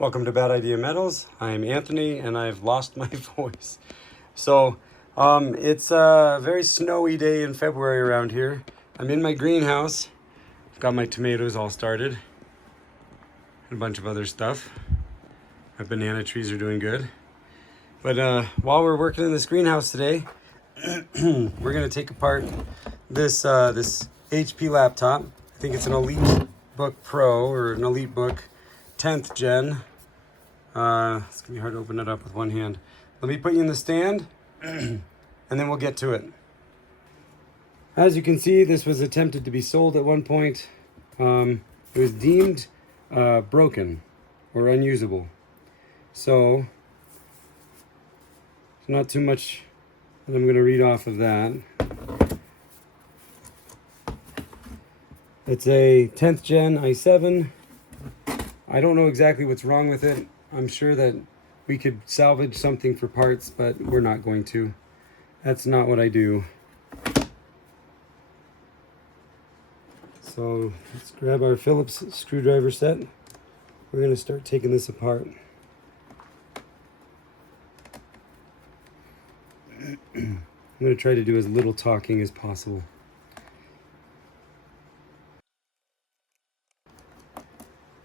Welcome to Bad Idea Metals. I'm Anthony and I've lost my voice. So it's a very snowy day in February around here. I'm in my greenhouse. I've got my tomatoes all started and a bunch of other stuff. My banana trees are doing good. But while we're working in this greenhouse today, we're gonna take apart this HP laptop. I think it's an Elitebook Pro or an Elitebook 10th gen. It's gonna be hard to open it up with one hand. Let me put you in the stand and then we'll get to it. As you can see, this was attempted to be sold at one point. It was deemed broken or unusable. So not too much that I'm gonna read off of that. It's a 10th gen i7. I don't know exactly what's wrong with it. I'm sure that we could salvage something for parts, but we're not going to. That's not what I do. So let's grab our Phillips screwdriver set. We're going to start taking this apart. I'm going to try to do as little talking as possible.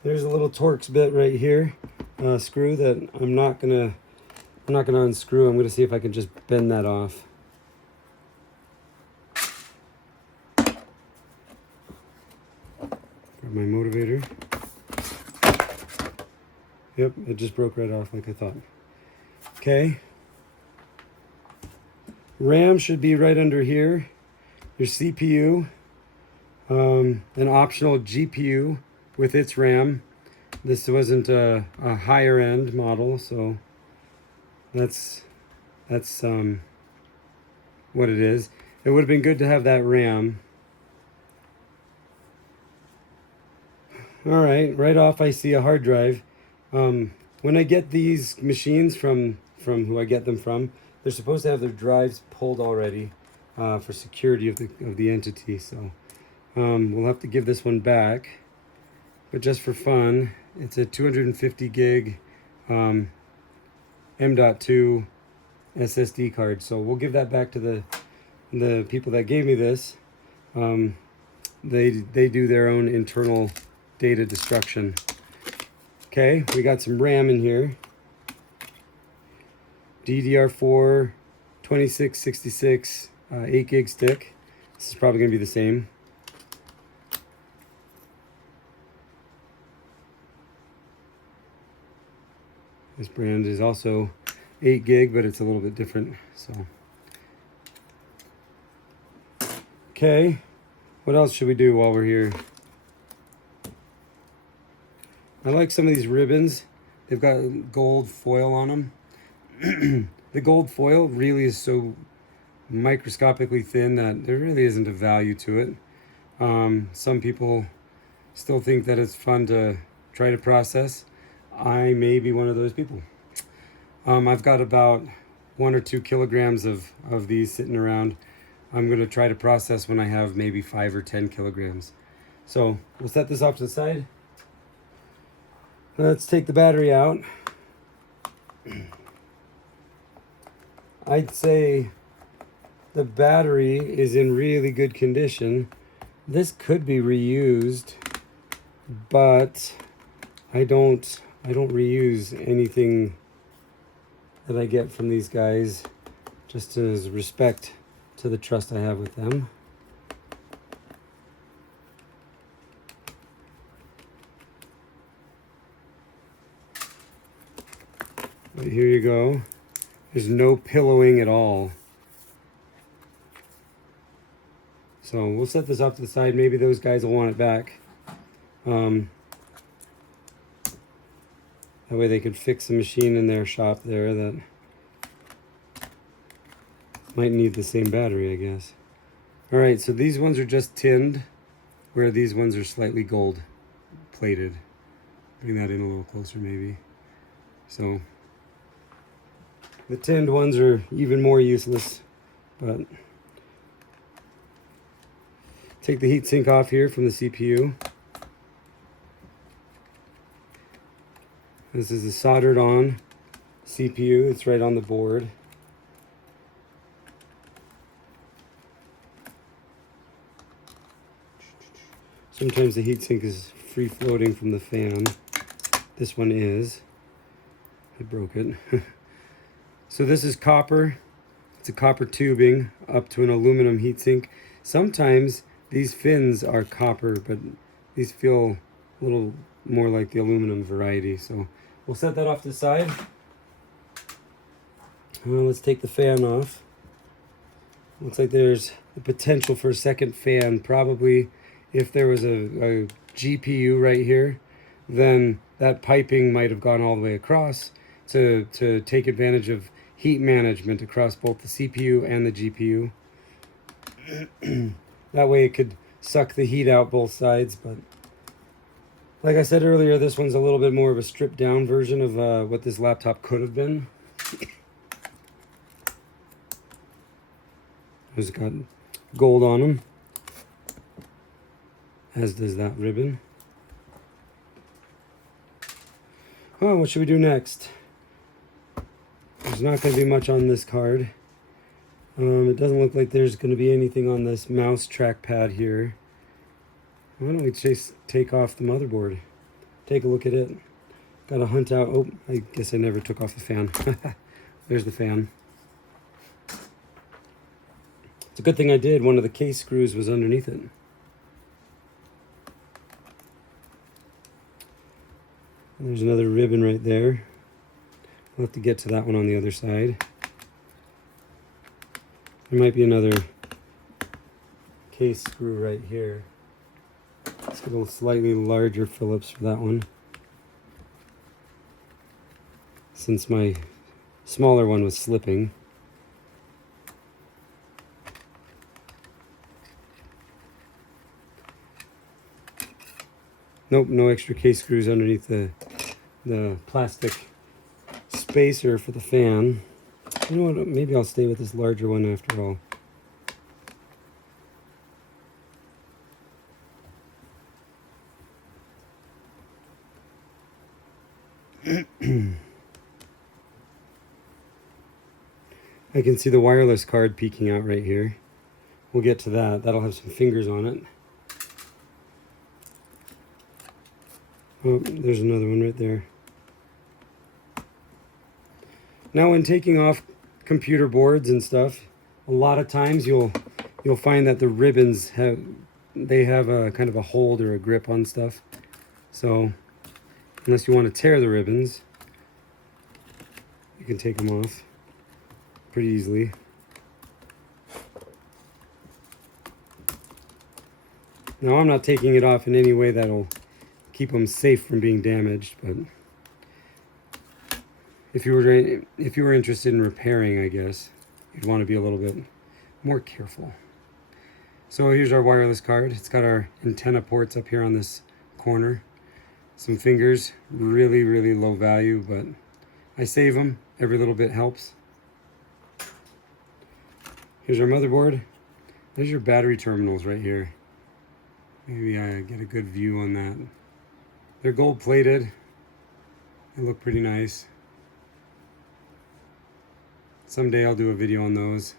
There's a little Torx bit right here, screw that I'm not gonna unscrew. I'm gonna see if I can just bend that off. Grab my motivator. Yep, it just broke right off like I thought. Okay. RAM should be right under here. Your CPU, an optional GPU with its RAM. This wasn't a higher end model, so that's what it is. It would have been good to have that RAM. All right off I see a hard drive. When I get these machines from who I get them from, they're supposed to have their drives pulled already for security of the entity. So we'll have to give this one back. But just for fun, it's a 250 gig M.2 SSD card. So we'll give that back to the people that gave me this. They do their own internal data destruction. Okay, we got some RAM in here. DDR4 2666 8 gig stick. This is probably going to be the same. This brand is also 8 gig, but it's a little bit different. So, okay, what else should we do while we're here? I like some of these ribbons. They've got gold foil on them. The gold foil really is so microscopically thin that there really isn't a value to it. Some people still think that it's fun to try to process. I may be one of those people. I've got about 1 or 2 kilograms of these sitting around. I'm going to try to process when I have maybe 5 or 10 kilograms. So we'll set this off to the side. Let's take the battery out. I'd say the battery is in really good condition. This could be reused, but I don't reuse anything that I get from these guys, just as respect to the trust I have with them. But here you go. There's no pillowing at all. So we'll set this off to the side. Maybe those guys will want it back. That way they could fix a machine in their shop there that might need the same battery, I guess. All right, so these ones are just tinned, where these ones are slightly gold plated. Bring that in a little closer maybe. So the tinned ones are even more useless, but take the heatsink off here from the CPU. This is a soldered on CPU. It's right on the board. Sometimes the heatsink is free floating from the fan. This one is. I broke it. So this is copper. It's a copper tubing up to an aluminum heatsink. Sometimes these fins are copper, but these feel a little more like the aluminum variety. So we'll set that off to the side. Let's take the fan off. Looks like there's the potential for a second fan. Probably if there was a GPU right here, then that piping might have gone all the way across to take advantage of heat management across both the CPU and the GPU. That way it could suck the heat out both sides. But like I said earlier, this one's a little bit more of a stripped down version of what this laptop could have been. It's got gold on them, as does that ribbon. Oh, what should we do next? There's not going to be much on this card. It doesn't look like there's going to be anything on this mouse trackpad here. Why don't we take off the motherboard? Take a look at it. Got to hunt out. Oh, I guess I never took off the fan. There's the fan. It's a good thing I did. One of the case screws was underneath it. And there's another ribbon right there. We'll have to get to that one on the other side. There might be another case screw right here. Let's get a slightly larger Phillips for that one, since my smaller one was slipping. Nope, no extra case screws underneath the plastic spacer for the fan. You know what, maybe I'll stay with this larger one after all. I can see the wireless card peeking out right here. We'll get to that. That'll have some fingers on it. Oh, there's another one right there. Now, when taking off computer boards and stuff, a lot of times you'll find that the ribbons have a kind of a hold or a grip on stuff. So unless you want to tear the ribbons, you can take them off pretty easily. Now, I'm not taking it off in any way that'll keep them safe from being damaged, but if you were interested in repairing, I guess you'd want to be a little bit more careful. So here's our wireless card. It's got our antenna ports up here on this corner. Some fingers, really, really low value, but I save them. Every little bit helps. Here's our motherboard. There's your battery terminals right here. Maybe I get a good view on that. They're gold plated. They look pretty nice. Someday I'll do a video on those,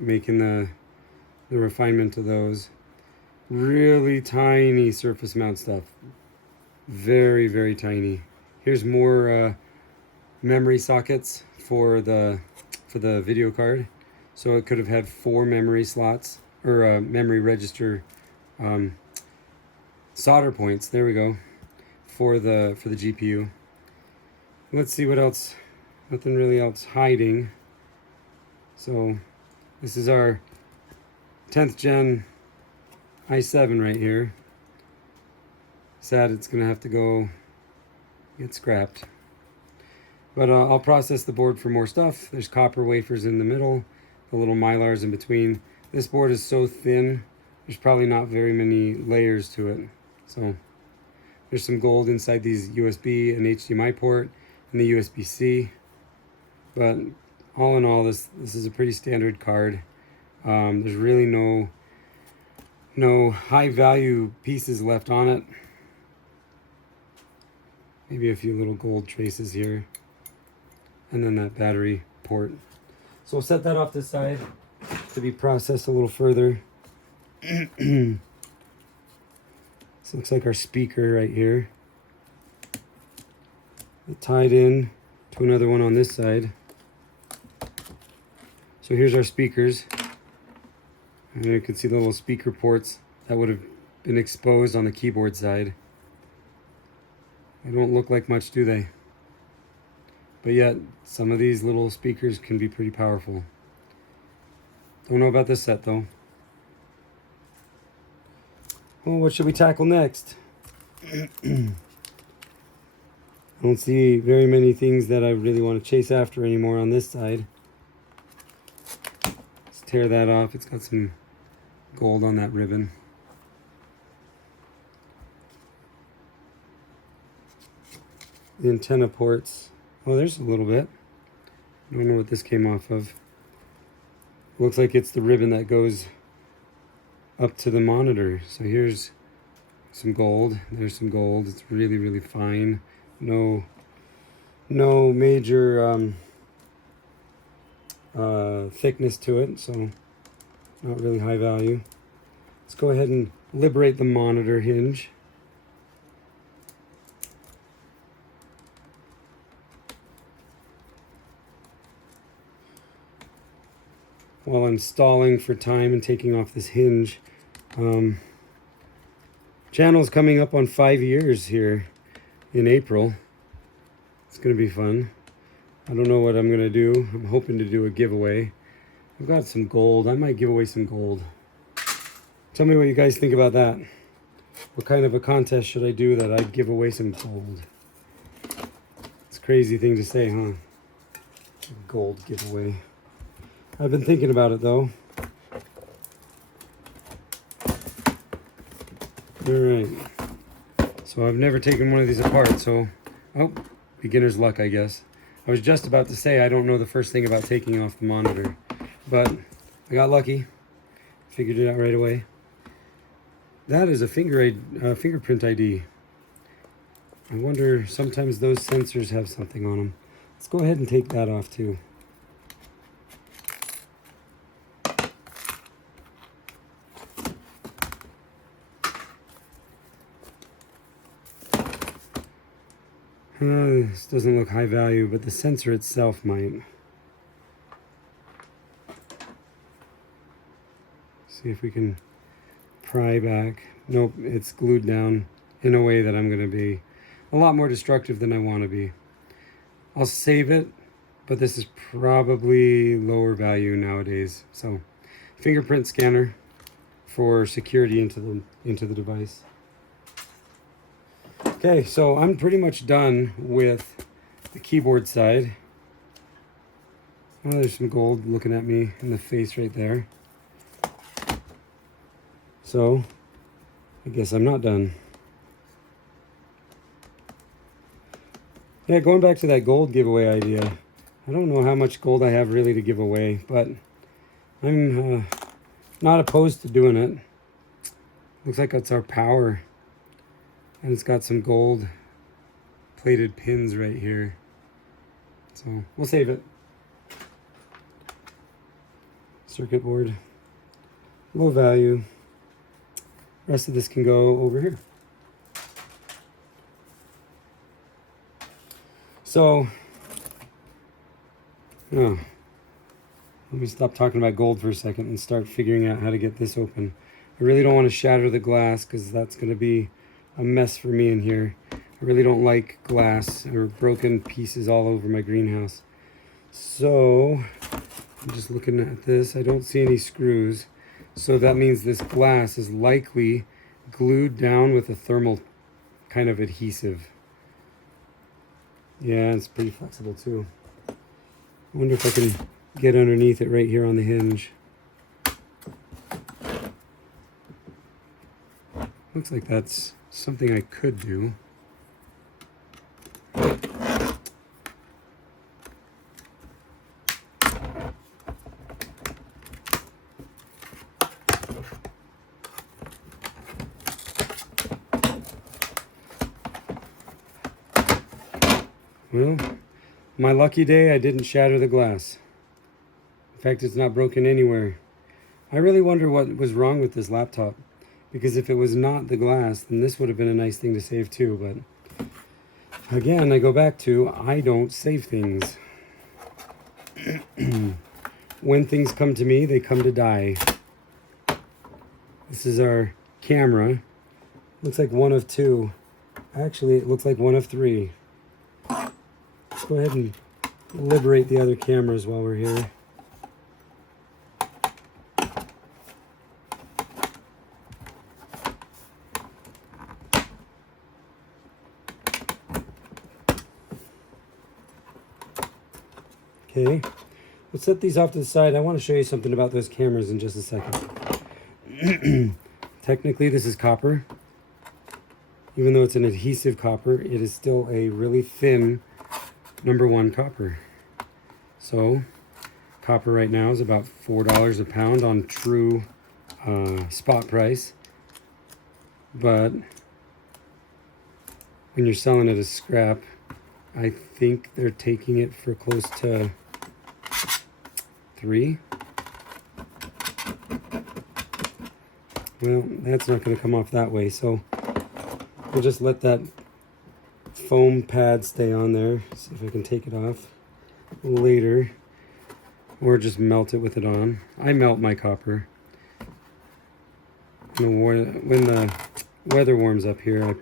making the refinement of those. Really tiny surface mount stuff. Very, very tiny. Here's more memory sockets for the video card. So it could have had 4 memory slots, or memory register solder points. There we go. For the GPU. Let's see what else. Nothing really else hiding. So this is our 10th gen i7 right here. Sad it's gonna have to go get scrapped. But I'll process the board for more stuff. There's copper wafers in the middle, the little mylars in between. This board is so thin, there's probably not very many layers to it. So there's some gold inside these USB and HDMI port and the USB-C. But all in all, this is a pretty standard card. There's really no high value pieces left on it. Maybe a few little gold traces here. And then that battery port. So we'll set that off to the side to be processed a little further. This looks like our speaker right here. It tied in to another one on this side. So here's our speakers. And you can see the little speaker ports that would have been exposed on the keyboard side. They don't look like much, do they? But yet, some of these little speakers can be pretty powerful. Don't know about this set though. Well, what should we tackle next? I don't see very many things that I really want to chase after anymore on this side. Let's tear that off. It's got some gold on that ribbon. The antenna ports. Oh, there's a little bit. I don't know what this came off of. Looks like it's the ribbon that goes up to the monitor. So here's some gold. There's some gold. It's really, really fine. No major thickness to it, so not really high value. Let's go ahead and liberate the monitor hinge. While I'm stalling for time and taking off this hinge, channel's coming up on 5 years here in April. It's gonna be fun. I don't know what I'm gonna do. I'm hoping to do a giveaway. I've got some gold. I might give away some gold. Tell me what you guys think about that. What kind of a contest should I do that I'd give away some gold? It's a crazy thing to say, huh? A gold giveaway. I've been thinking about it though. Alright. So I've never taken one of these apart, so... Oh, beginner's luck, I guess. I was just about to say I don't know the first thing about taking off the monitor. But I got lucky. Figured it out right away. That is a fingerprint ID. I wonder, sometimes those sensors have something on them. Let's go ahead and take that off too. This doesn't look high value, but the sensor itself might. See if we can pry back. Nope, it's glued down in a way that I'm going to be a lot more destructive than I want to be. I'll save it, but this is probably lower value nowadays. So, fingerprint scanner for security into the device. Okay, so I'm pretty much done with the keyboard side. Oh, there's some gold looking at me in the face right there. So, I guess I'm not done. Yeah, going back to that gold giveaway idea. I don't know how much gold I have really to give away, but I'm not opposed to doing it. Looks like that's our power. And it's got some gold plated pins right here. So we'll save it. Circuit board. Low value. Rest of this can go over here. So, let me stop talking about gold for a second and start figuring out how to get this open. I really don't want to shatter the glass because that's going to be a mess for me in here. I really don't like glass or broken pieces all over my greenhouse. So, I'm just looking at this. I don't see any screws. So that means this glass is likely glued down with a thermal kind of adhesive. Yeah, it's pretty flexible too. I wonder if I can get underneath it right here on the hinge. Looks like that's something I could do. My lucky day, I didn't shatter the glass. In fact, it's not broken anywhere. I really wonder what was wrong with this laptop, because if it was not the glass, then this would have been a nice thing to save too. But again, I go back to, I don't save things. When things come to me, they come to die. This is our camera. Looks like one of two. Actually, it looks like one of three. Let's go ahead and liberate the other cameras while we're here. Okay, let's set these off to the side. I want to show you something about those cameras in just a second. Technically, this is copper. Even though it's an adhesive copper, it is still a really thin #1 copper. So, copper right now is about $4 a pound on true spot price. But when you're selling it as scrap, I think they're taking it for close to $3. Well, that's not going to come off that way, so we'll just let that foam pad stay on there. See if I can take it off later, or just melt it with it on. I melt my copper. When the weather warms up here, I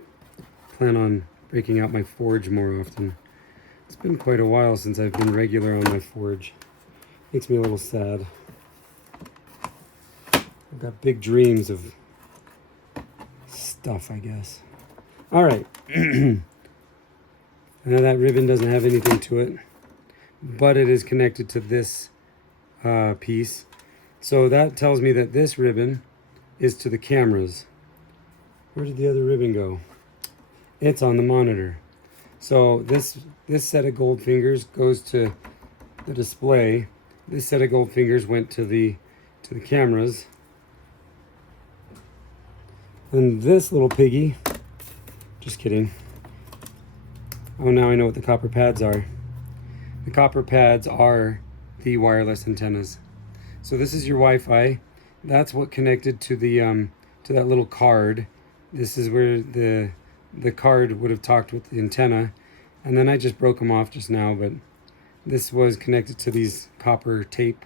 plan on breaking out my forge more often. It's been quite a while since I've been regular on my forge. Makes me a little sad. I've got big dreams of stuff, I guess. All right. Now that ribbon doesn't have anything to it, but it is connected to this piece. So that tells me that this ribbon is to the cameras. Where did the other ribbon go? It's on the monitor. So this set of gold fingers goes to the display. This set of gold fingers went to the cameras. And this little piggy, just kidding. Oh, now I know what the copper pads are. The copper pads are the wireless antennas. So this is your Wi-Fi. That's what connected to the to that little card. This is where the card would have talked with the antenna. And then I just broke them off just now, but this was connected to these copper tape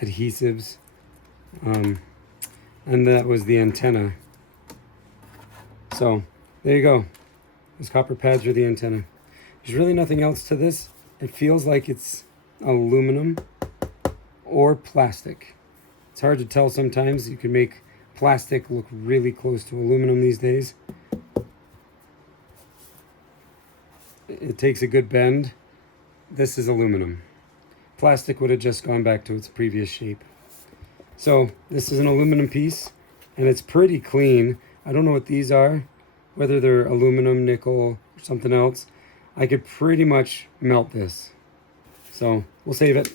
adhesives. And that was the antenna. So there you go. Those copper pads are the antenna. There's really nothing else to this. It feels like it's aluminum or plastic. It's hard to tell sometimes. You can make plastic look really close to aluminum these days. It takes a good bend. This is aluminum. Plastic would have just gone back to its previous shape. So this is an aluminum piece, and it's pretty clean. I don't know what these are, whether they're aluminum, nickel, or something else. I could pretty much melt this. So we'll save it.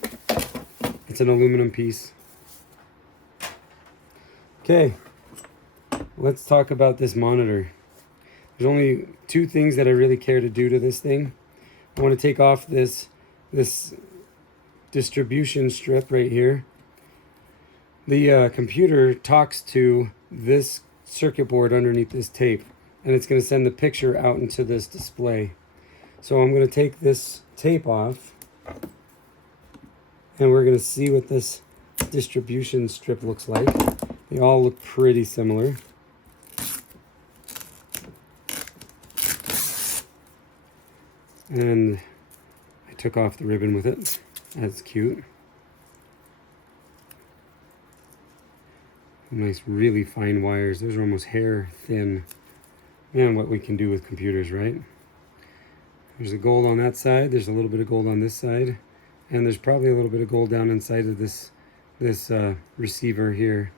It's an aluminum piece. Okay, let's talk about this monitor. There's only two things that I really care to do to this thing. I want to take off this distribution strip right here. The computer talks to this circuit board underneath this tape, and it's going to send the picture out into this display. So I'm going to take this tape off, and we're going to see what this distribution strip looks like. They all look pretty similar. And I took off the ribbon with it. That's cute. Nice, really fine wires. Those are almost hair thin. Man, what we can do with computers, right? There's a gold on that side. There's a little bit of gold on this side. And there's probably a little bit of gold down inside of this receiver here.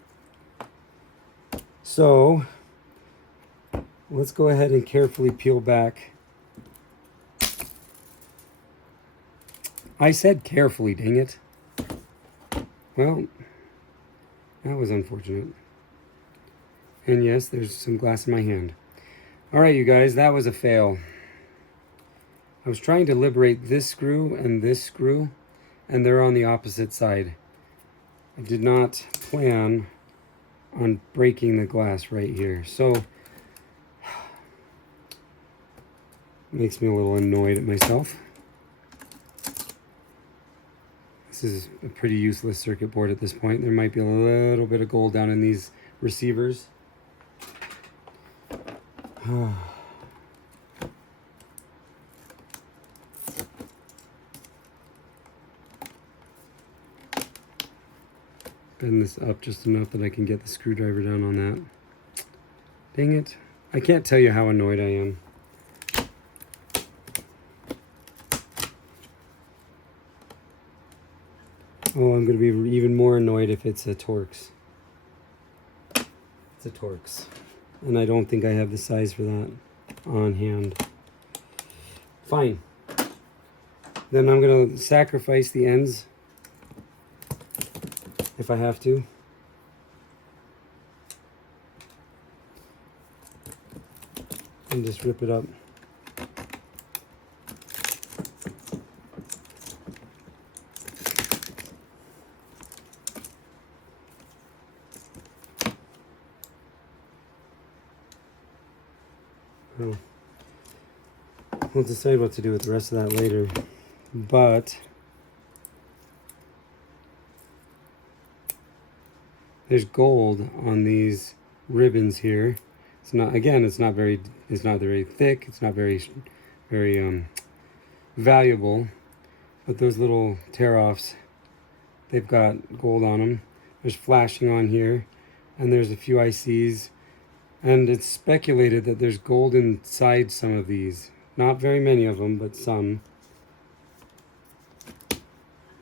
So let's go ahead and carefully peel back. I said carefully, dang it. Well, that was unfortunate. And yes, there's some glass in my hand. All right, you guys, that was a fail. I was trying to liberate this screw, and they're on the opposite side. I did not plan on breaking the glass right here, so it makes me a little annoyed at myself. This is a pretty useless circuit board at this point. There might be a little bit of gold down in these receivers. Bend this up just enough that I can get the screwdriver down on that. Dang it. I can't tell you how annoyed I am. Oh, I'm going to be even more annoyed if it's a Torx. It's a Torx. And I don't think I have the size for that on hand. Fine. Then I'm going to sacrifice the ends if I have to. And just rip it up. Well, we'll decide what to do with the rest of that later. But there's gold on these ribbons here. It's not, again, it's not very thick. It's not very valuable. But those little tear-offs, they've got gold on them. There's flashing on here, and there's a few ICs. And it's speculated that there's gold inside some of these. Not very many of them, but some.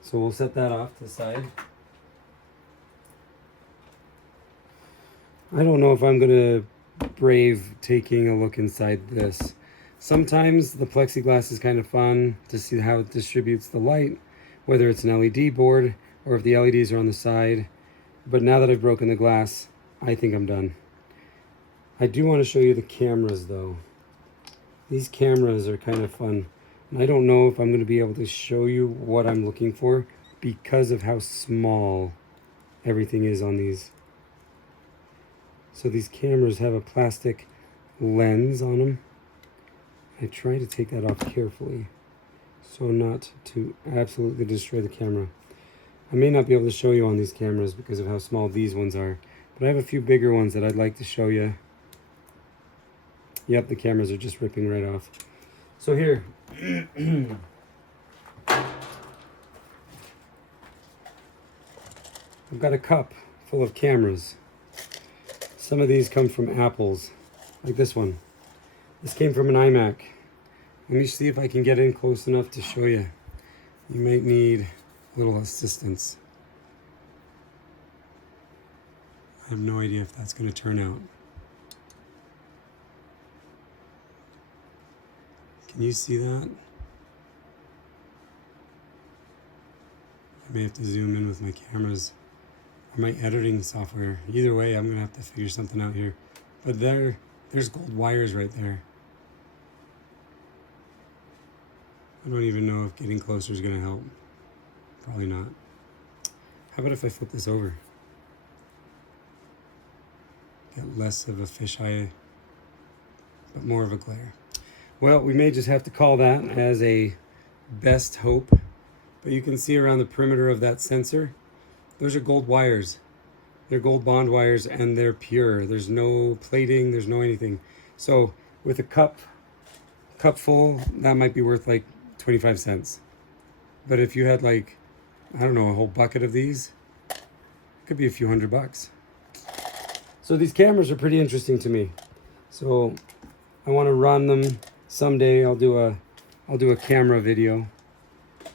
So we'll set that off to the side. I don't know if I'm going to brave taking a look inside this. Sometimes the plexiglass is kind of fun to see how it distributes the light, whether it's an LED board or if the LEDs are on the side. But now that I've broken the glass, I think I'm done. I do want to show you the cameras though. These cameras are kind of fun. And I don't know if I'm going to be able to show you what I'm looking for because of how small everything is on these. So these cameras have a plastic lens on them. I try to take that off carefully so not to absolutely destroy the camera. I may not be able to show you on these cameras because of how small these ones are, but I have a few bigger ones that I'd like to show you. Yep, the cameras are just ripping right off. So here, I've got a cup full of cameras. Some of these come from Apples, like this one. This came from an iMac. Let me see if I can get in close enough to show you. You might need a little assistance. I have no idea if that's going to turn out. Can you see that? I may have to zoom in with my cameras or my editing software. Either way, I'm gonna have to figure something out here. But there's gold wires right there. I don't even know if getting closer is gonna help. Probably not. How about if I flip this over? Get less of a fisheye, but more of a glare. Well, we may just have to call that as a best hope. But you can see around the perimeter of that sensor, those are gold wires. They're gold bond wires and they're pure. There's no plating, there's no anything. So with a cup full, that might be worth like 25 cents. But if you had like, I don't know, a whole bucket of these, it could be a few $100. So these cameras are pretty interesting to me. So I want to run them. Someday I'll do a camera video,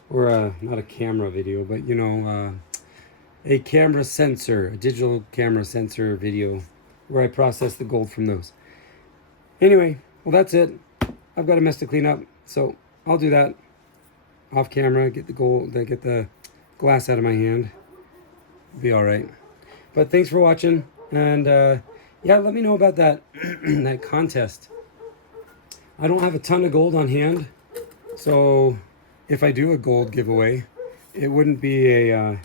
or not a camera video, but you know, a camera sensor, a digital camera sensor video where I process the gold from those. Anyway, well that's it. I've got a mess to clean up, so I'll do that off camera. Get the gold, get the glass out of my hand. Be all right. But thanks for watching, and yeah, let me know about that that contest. I don't have a ton of gold on hand, So if I do a gold giveaway, it wouldn't be a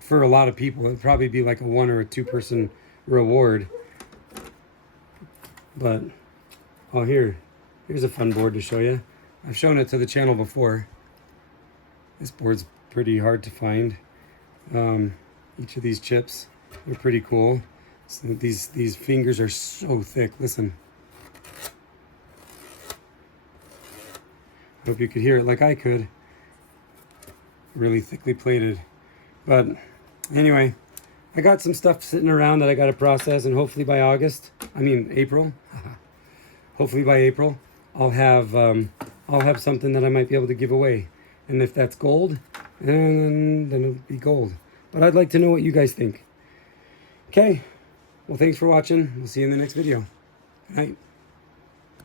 for a lot of people. It'd probably be like a 1 or a 2 person reward. But oh, here's a fun board to show you. I've shown it to the channel before. This board's pretty hard to find. Each of these chips, they're pretty cool. So these fingers are so thick. Listen. Hope you could hear it like I could. Really thickly plated. But anyway, I got some stuff sitting around that I got to process, and hopefully by April. Hopefully by April, I'll have something that I might be able to give away. And if that's gold, then it'll be gold. But I'd like to know what you guys think. Okay. Well, thanks for watching. We'll see you in the next video. Good night.